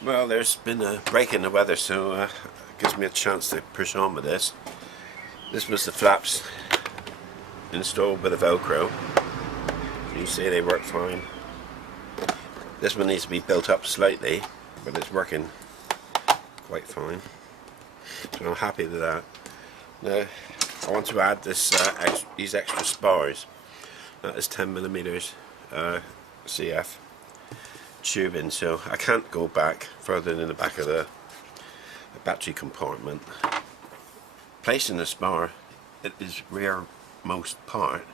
Well, there's been a break in the weather, so it gives me a chance to push on with this. This was the flaps installed with a Velcro. You see they work fine. This one needs to be built up slightly, but it's working quite fine. So I'm happy with that. Now I want to add this these extra spars. That is 10mm CF tubing, so I can't go back further than the back of the battery compartment. Placing the spar at its rearmost part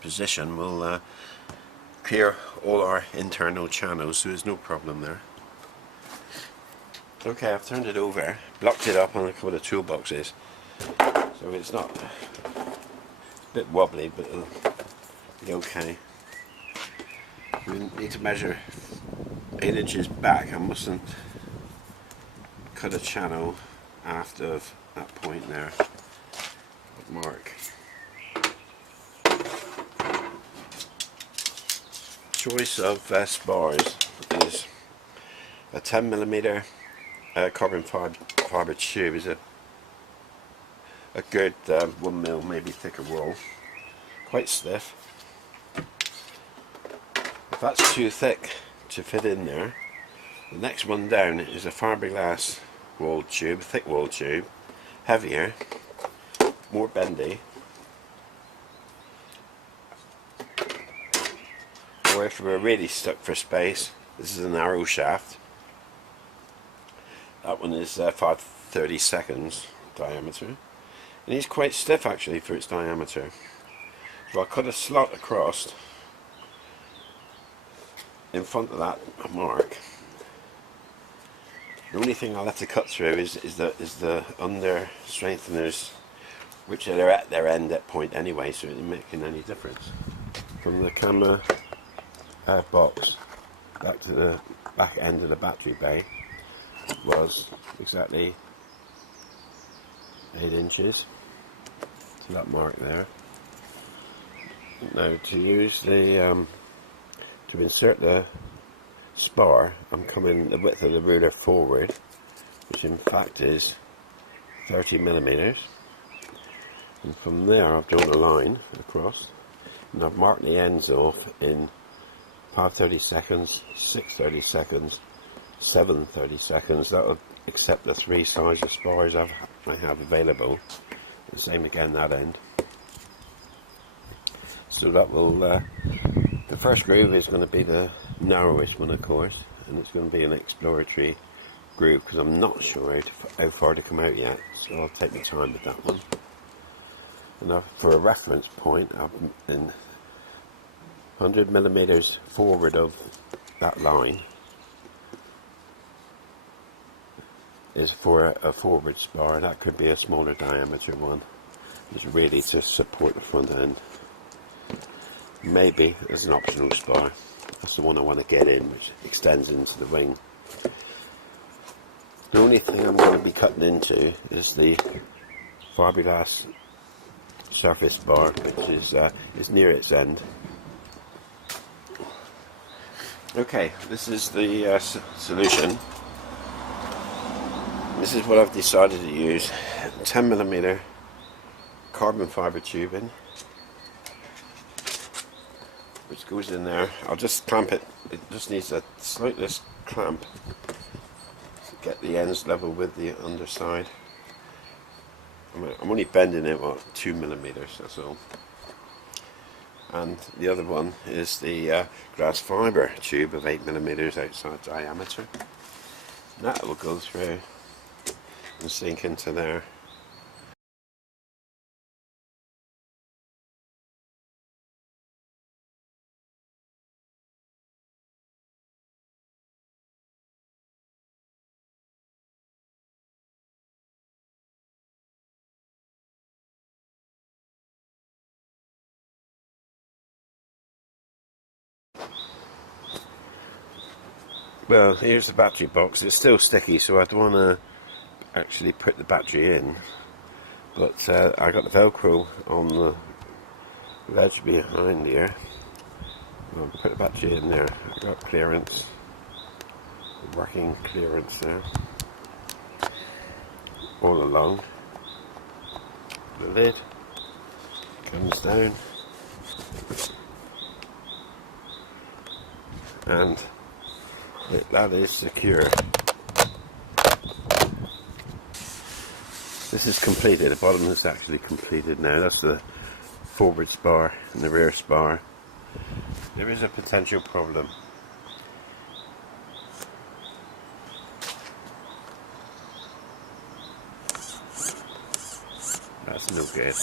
position will clear all our internal channels, so there's no problem there. Okay, I've turned it over, blocked it up on a couple of toolboxes, so it's not, it's a bit wobbly, but it'll be okay. We need to measure 8 inches back. I mustn't cut a channel after that point there. Mark. Choice of spars is a 10mm carbon fibre tube is a good 1mm, maybe thicker roll. Quite stiff. If that's too thick to fit in there, the next one down is a fiberglass walled tube, thick walled tube, heavier, more bendy. Or if we're really stuck for space, this is a narrow shaft. That one is 5/32 diameter, and it's quite stiff actually for its diameter. So I'll cut a slot across in front of that mark. The only thing I'll have to cut through is the under strengtheners, which are at their end at point anyway, so it isn't making any difference. From the camera box back to the back end of the battery bay was exactly 8 inches to that mark there. Now to use the to insert the spar, I'm coming the width of the ruler forward, which in fact is 30mm, and from there I've drawn a line across, and I've marked the ends off in 5/32, 6/32, 7/32. That will accept the 3 sizes of spars I have available. The same again that end. So that will the first groove is going to be the narrowest one, of course, and it's going to be an exploratory groove because I'm not sure how far to come out yet, so I'll take my time with that one. And for a reference point, I've been 100mm forward of that line is for a forward spar. That could be a smaller diameter one. It's really to support the front end. Maybe as an optional spar. That's the one I want to get in, which extends into the wing. The only thing I'm going to be cutting into is the fiberglass surface bar, which is near its end. Okay, this is the solution. This is what I've decided to use: 10mm carbon fibre tubing, which goes in there. I'll just clamp it. It just needs a slightest clamp to get the ends level with the underside. I'm only bending it 2mm, that's all. And the other one is the glass fibre tube of 8mm outside diameter. And that will go through and sink into there. Well, here's the battery box. It's still sticky, so I don't want to actually put the battery in, but I got the Velcro on the ledge behind here. I'll put the battery in there. I've got clearance. working clearance there all along. The lid comes down and that is secure. This is completed. The bottom is actually completed now. That's the forward spar and the rear spar. There is a potential problem. That's no good.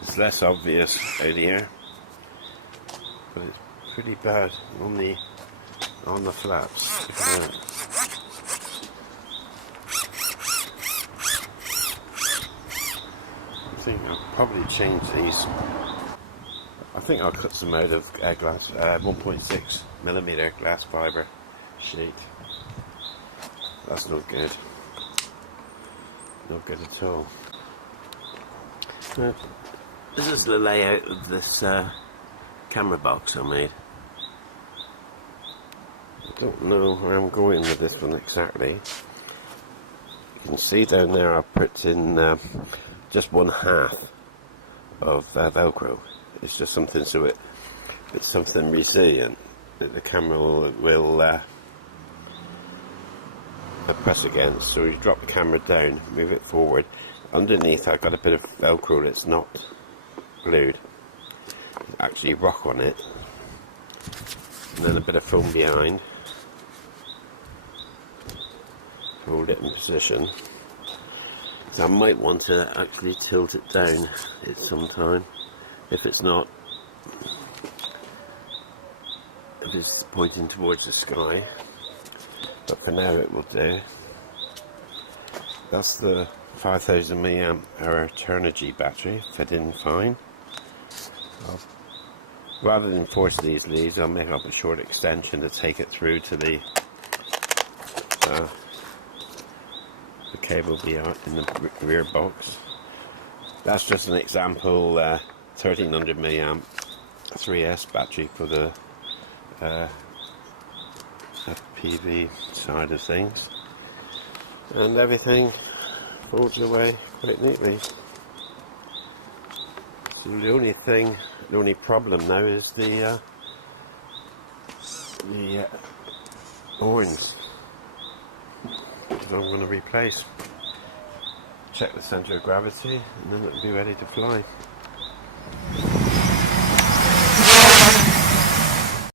It's less obvious out here, but it's pretty bad on the flaps. I think I'll probably change these. I think I'll cut some out of glass, 1.6mm glass fibre sheet. That's no good. No good at all. This is the layout of this camera box I made. I don't know where I'm going with this one exactly. You can see down there I put in just 1/2 of Velcro. It's just something so it's something resilient that the camera will press against. So you drop the camera down, move it forward. Underneath I've got a bit of Velcro that's not glued. Actually rock on it. And then a bit of foam behind. Hold it in position. So I might want to actually tilt it down at some time. If it's not, if it's pointing towards the sky. But for now it will do. That's the 5000 mAh Turnigy battery, fit in fine. Rather than force these leads, I'll make up a short extension to take it through to the cable behind in the rear box. That's just an example 1300 mAh 3S battery for the FPV side of things, and everything folds away quite neatly. So the only problem now is the horns that I'm going to replace. Check the centre of gravity and then it'll be ready to fly.